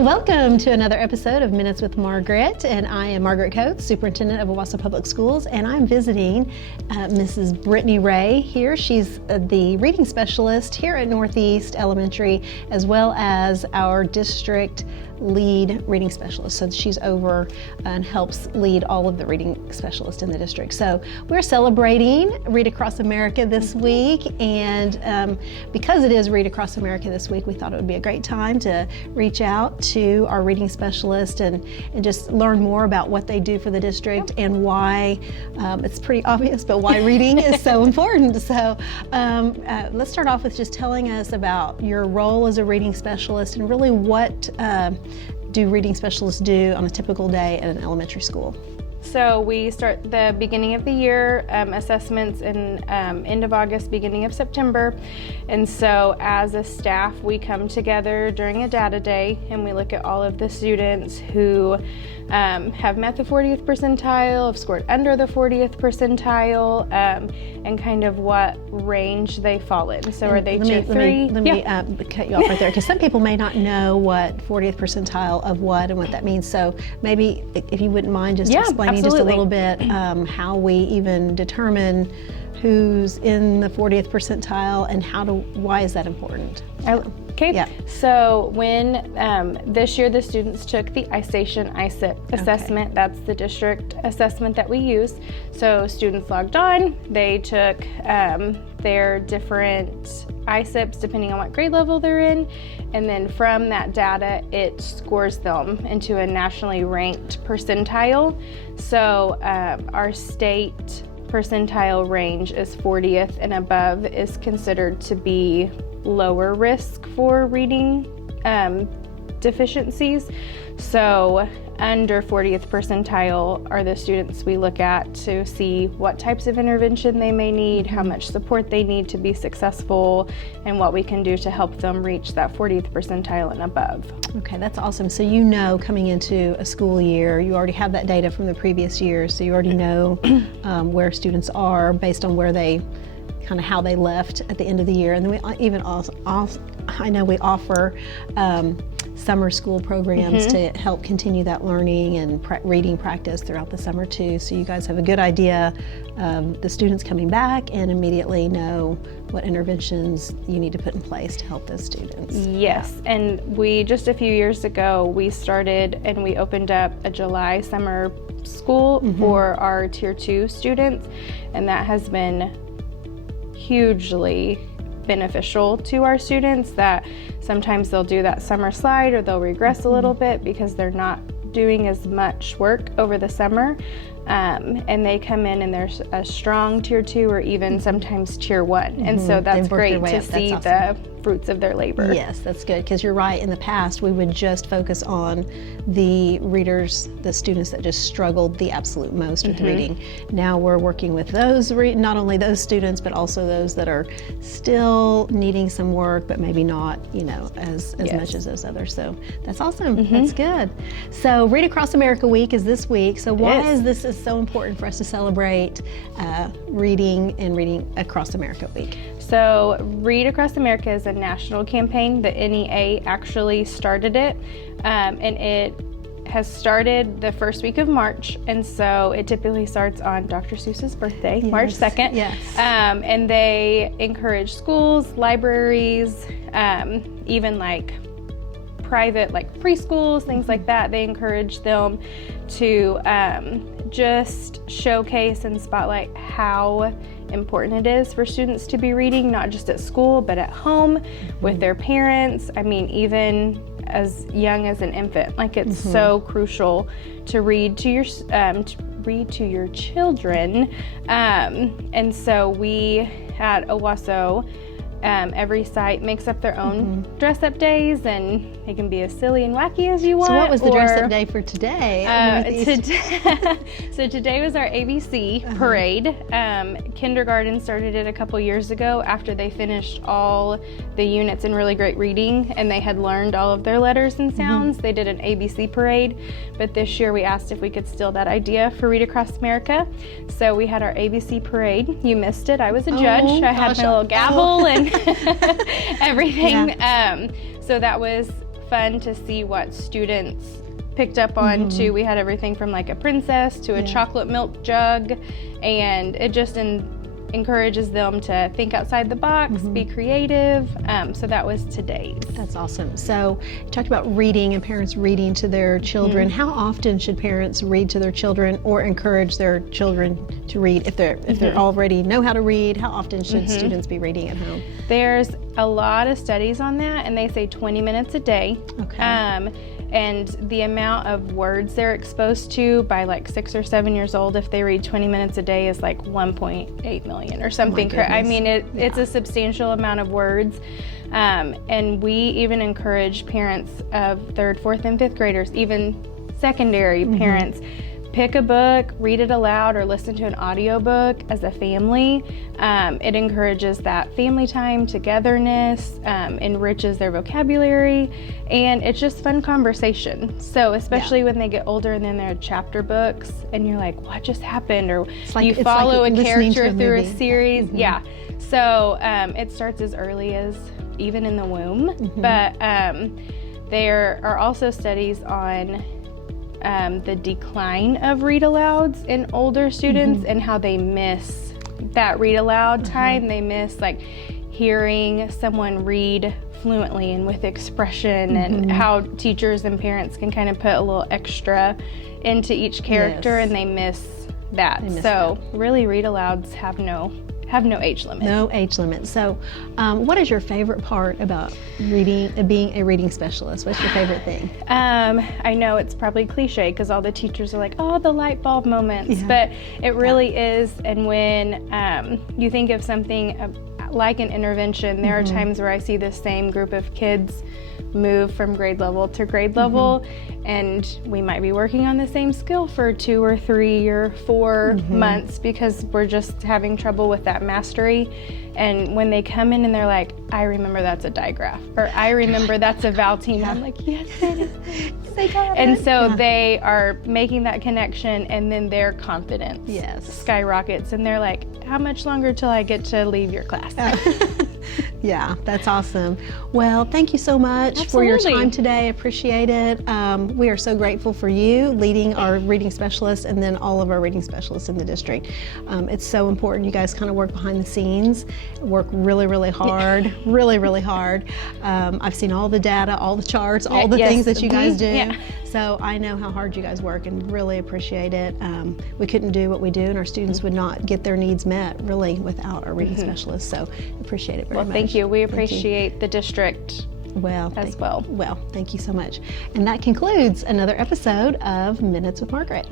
Welcome to another episode of Minutes with Margaret, and I am Margaret Coates, Superintendent of Owasso Public Schools, and I'm visiting Mrs. Brittni Ray here. She's the reading specialist here at Northeast Elementary, as well as our district lead reading specialist. So she's over and helps lead all of the reading specialists in the district. So we're celebrating Read Across America this week, and because it is Read Across America this week, we thought it would be a great time to reach out to our reading specialist and just learn more about what they do for the district and why, it's pretty obvious, but why reading is so important. So let's start off with just telling us about your role as a reading specialist and really what do reading specialists do on a typical day at an elementary school? So we start the beginning of the year, assessments in end of August, beginning of September. And so as a staff, we come together during a data day and we look at all of the students who have met the 40th percentile, have scored under the 40th percentile, and kind of what range they fall in. So are they tier 3? Let me cut you off right there, because some people may not know what 40th percentile of what and what that means. So maybe if you wouldn't mind just explaining just a little bit how we even determine who's in the 40th percentile and why is that important? Okay, yeah. So when this year the students took the iStation ISIP assessment, that's the district assessment that we use. So students logged on, they took their different ISIPs depending on what grade level they're in, and then from that data it scores them into a nationally ranked percentile. So our state percentile range is 40th and above is considered to be lower risk for reading deficiencies. So under 40th percentile are the students we look at to see what types of intervention they may need, how much support they need to be successful, and what we can do to help them reach that 40th percentile and above. Okay, that's awesome. So you know, coming into a school year, you already have that data from the previous year, so you already know where students are based on where they how they left at the end of the year. And then we even also I know we offer summer school programs to help continue that learning and reading practice throughout the summer too. So you guys have a good idea of the students coming back and immediately know what interventions you need to put in place to help those students. Yes, and we just a few years ago we started and we opened up a July summer school for our tier 2 students, and that has been hugely beneficial to our students. That sometimes they'll do that summer slide or they'll regress a little bit because they're not doing as much work over the summer, and they come in and there's a strong tier 2 or even sometimes tier 1, and so that's great to see the fruits of their labor. Yes, that's good, because you're right. In the past, we would just focus on the readers, the students that just struggled the absolute most with reading. Now we're working with those, not only those students, but also those that are still needing some work, but maybe not, as much as those others. So that's awesome. That's good. So Read Across America Week is this week. So why is this so important for us to celebrate reading and Reading Across America Week? So Read Across America is a national campaign. The NEA actually started it, and it has started the first week of March, and so it typically starts on Dr. Seuss's birthday, March 2nd. Yes. And they encourage schools, libraries, even like private preschools, things like that. They encourage them to just showcase and spotlight how important it is for students to be reading, not just at school, but at home with their parents. I mean, even as young as an infant, it's so crucial to read to your children. And so we at Owasso, every site makes up their own dress-up days, and it can be as silly and wacky as you want. So what was the dress-up day for today? So today was our ABC parade. Kindergarten started it a couple years ago after they finished all the units in really great reading, and they had learned all of their letters and sounds. They did an ABC parade, but this year we asked if we could steal that idea for Read Across America. So we had our ABC parade. You missed it. I was a judge. I had my little gavel and everything. So that was fun to see what students picked up on too. We had everything from like a princess to a chocolate milk jug, and it just encourages them to think outside the box, be creative. So that was today's. That's awesome. So you talked about reading and parents reading to their children. How often should parents read to their children or encourage their children to read? If they already know how to read, how often should students be reading at home? There's a lot of studies on that, and they say 20 minutes a day. Okay. And the amount of words they're exposed to by like 6 or 7 years old, if they read 20 minutes a day, is like 1.8 million or something. I mean, it's a substantial amount of words. And we even encourage parents of 3rd, 4th, and 5th graders, even secondary parents, pick a book, read it aloud, or listen to an audiobook as a family. It encourages that family time, togetherness, enriches their vocabulary, and it's just fun conversation. So especially when they get older and then they're chapter books and you're like, what just happened? Or you follow a character through a series. Yeah. So it starts as early as even in the womb. But there are also studies on the decline of read alouds in older students and how they miss that read aloud time. They miss like hearing someone read fluently and with expression, and how teachers and parents can kind of put a little extra into each character, and they miss that. Really read alouds have no age limit. No age limit. So what is your favorite part about reading, being a reading specialist? What's your favorite thing? I know it's probably cliche because all the teachers are like, oh, the light bulb moments, but it really is. And when you think of something like an intervention, there are times where I see the same group of kids move from grade level to grade level, and we might be working on the same skill for 2 or 3 or 4 months because we're just having trouble with that mastery. And when they come in and they're like, I remember that's a digraph, or I remember that's a vowel team, I'm like, yes, it is. And so they are making that connection, and then their confidence skyrockets, and they're like, how much longer till I get to leave your class? Yeah, that's awesome. Well, thank you so much for your time today. Appreciate it. We are so grateful for you leading our reading specialists and then all of our reading specialists in the district. It's so important. You guys kind of work behind the scenes, work really, really hard, really hard. I've seen all the data, all the charts, all the things that you guys do. Yeah. So I know how hard you guys work and really appreciate it. We couldn't do what we do, and our students would not get their needs met really without our reading specialists. So appreciate it very much. Thank you. We appreciate the district as well. Well, thank you so much. And that concludes another episode of Minutes with Margaret.